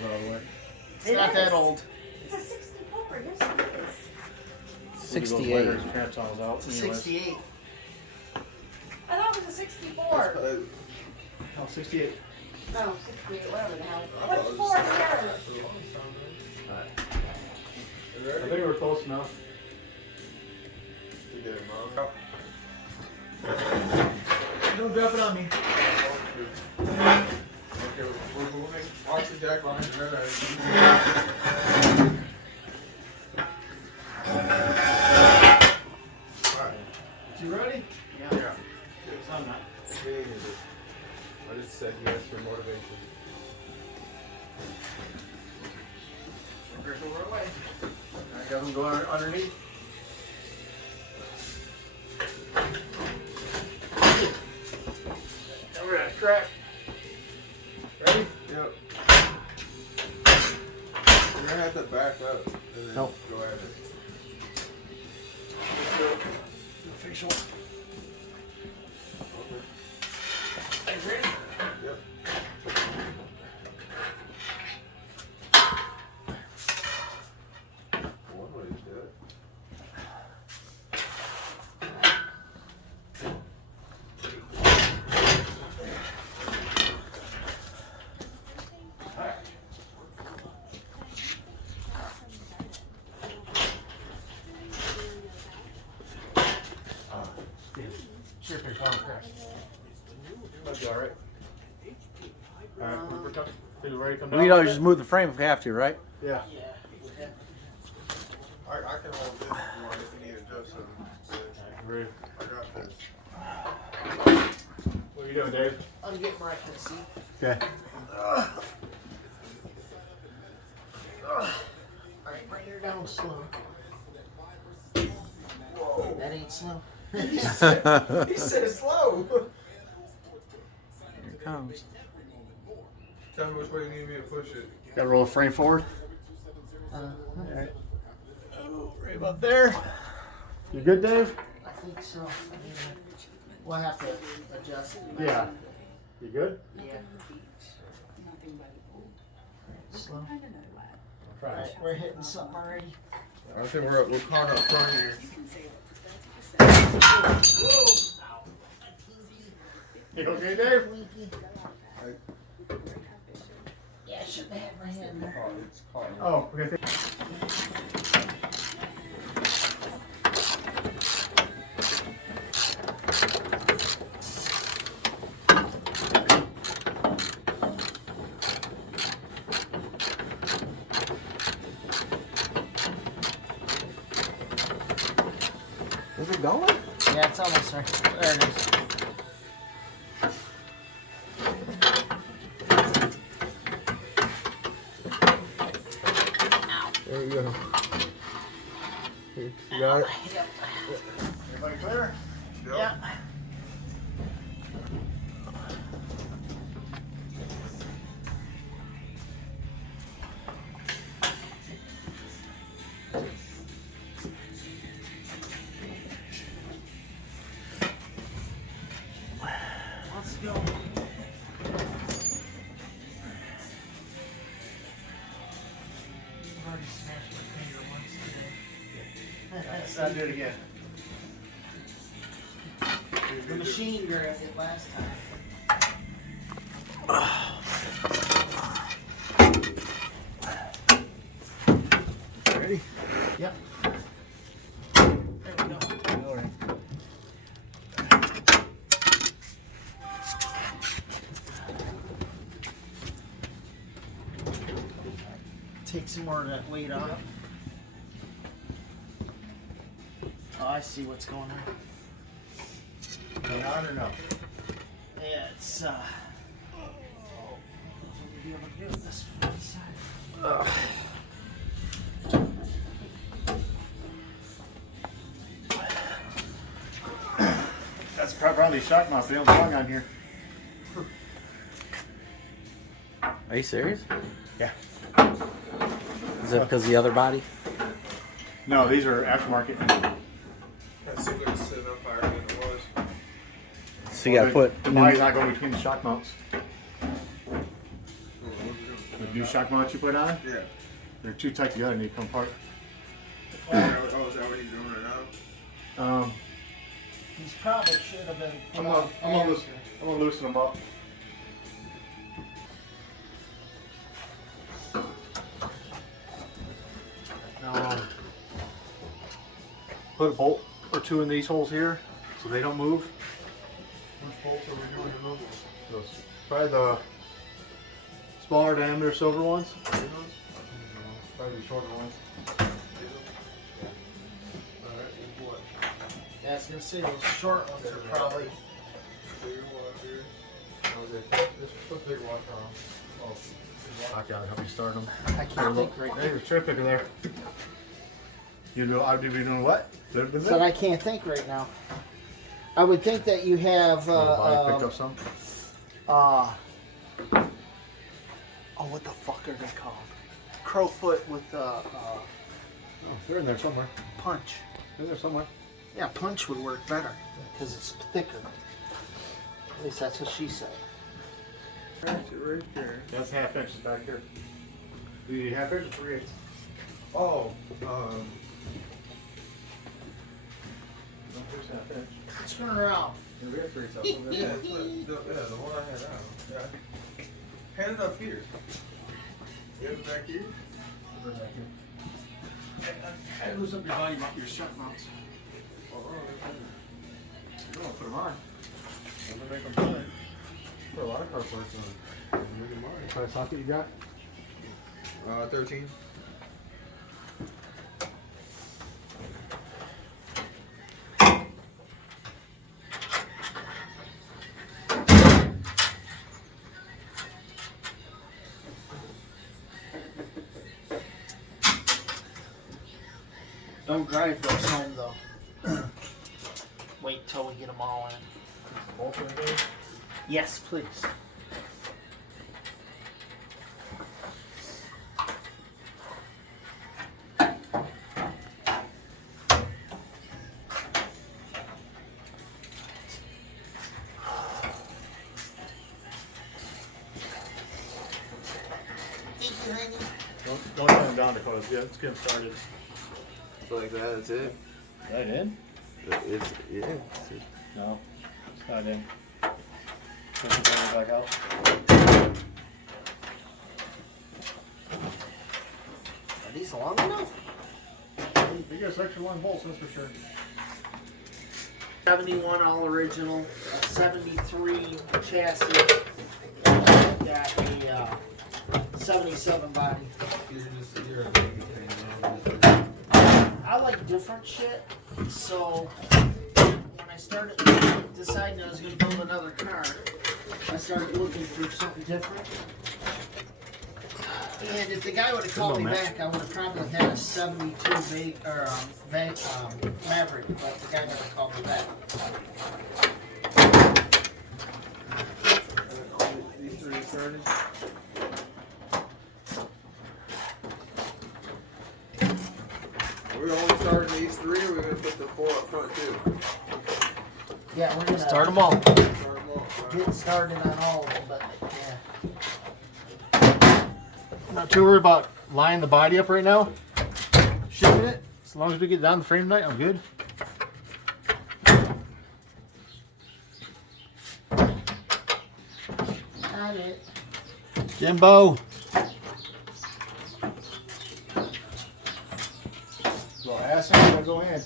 miles out of the way. It's not that old. It's a 64. Yes, it is. 68. Transoms out. It's a 68. I thought it was a 64. Oh, 68. No, 68, whatever the hell. What's 4 here? I think we're close enough. You did it, Mom. Don't drop it on me. Okay, we're moving. Watch the jack behind the red eye. Alright. You ready? Yeah. I'm not. I just said yes for motivation. There's over away. I got them going underneath. And we're gonna crack. Ready? Yep. You're gonna have to back up and then Nope. go at it. Official. Are you ready? Yep. One way to do it. Sure, if your arm cracks. That'll be alright. Alright, we're coming. Feel ready to come down? We can just move the frame if we have to, right? Yeah. Yeah. I can hold this if you want, if you need to adjust something. Ready. I got this. What are you doing, Dave? I'm getting right to the seat. Okay. Alright, bring her down slow. Whoa. That ain't slow. He said slow. Here it comes. Tell me which way you need me to push it. Gotta roll the frame forward. Alright. Oh, right about there. You good, Dave? I think so. We'll have to adjust it. Yeah. You good? Yeah. Slow. Try it. Alright, we're hitting something already. I think we're caught up front here. Whoa. You okay, Dave? Yeah, I shouldn't have had my hand there. Oh, it's caught. Oh, okay. Is it going? Yeah, it's almost there. There it is. There you go. Here, you got it? Yep. Everybody clear? Yeah. Let's go. I've already smashed my finger once today. Let's not do it again. The machine grabbed it last time. Ready? Yep. There we go. Take some more of that weight off. Oh, I see what's going on. Going on or no? Yeah, it's we'll be able to do it this side. That's probably shock mount. They don't belong on here. Are you serious? Yeah. Is that because of the other body? No, these are aftermarket. That seems like it's sitting up higher than it was. So you gotta put the body's not going between the shock mounts. The new shock mounts you put on, Yeah. they're too tight together and they come apart. Oh, is that what he's doing right now? He's probably should have been. I'm gonna loosen them up. Now, put a bolt or two in these holes here so they don't move. Which bolts are we doing to move? Those, probably the smaller diameter silver ones. Probably the shorter ones. Alright, and what? Yeah, I was gonna say those short ones are probably. Bigger one up here. Just put the big washer on. Oh, I gotta help you start them. I can't think right Hey, there's a trip picker there. I'd be doing what? But I can't think right now. I would think that you have. Body picked up some. Oh, what the fuck are they called? Crowfoot with Oh, they're in there somewhere. punch. They're in there somewhere. Yeah, punch would work better because it's thicker. At least that's what she said. Right there. That's half inches back here. The half inch or 3/8. Oh, Here's half inch. Turn around. Yeah, we got 3/8 up yeah, there. the one I had out. Yeah. Hand it up here. You have it back here? Put it back here. Hey, who's up your body about your shut mounts? Oh, You don't put them on. I'm gonna make them fine. Put a lot of car parts on. I'm making mine. What kind of socket you got? 13. Don't drive those home though. Wait till we get them all in. Both of them? Yes, please. Don't turn them down, Dakota. Yeah, let's get them started. Like that, that's it? Is that in? It's, yeah. No, it's not in. Push it back out. Are these long enough? You got section 1 bolts, that's for sure. 71 all original, 73 chassis. Got a 77 body. I like different shit, so when I started deciding I was going to build another car, I started looking for something different. And if the guy would have called me back, I would have probably had a 72 Maverick, but the guy never called me back. These three are started. Are we only starting these three, or are we going to put the 4 up front too? Yeah, we're gonna Start them all. Start them off. get started on all of them, but yeah. Not too worried about lining the body up right now. Shipping it. As long as we get down the frame tonight, I'm good. Got it. Jimbo. Well, ass ain't gonna go in.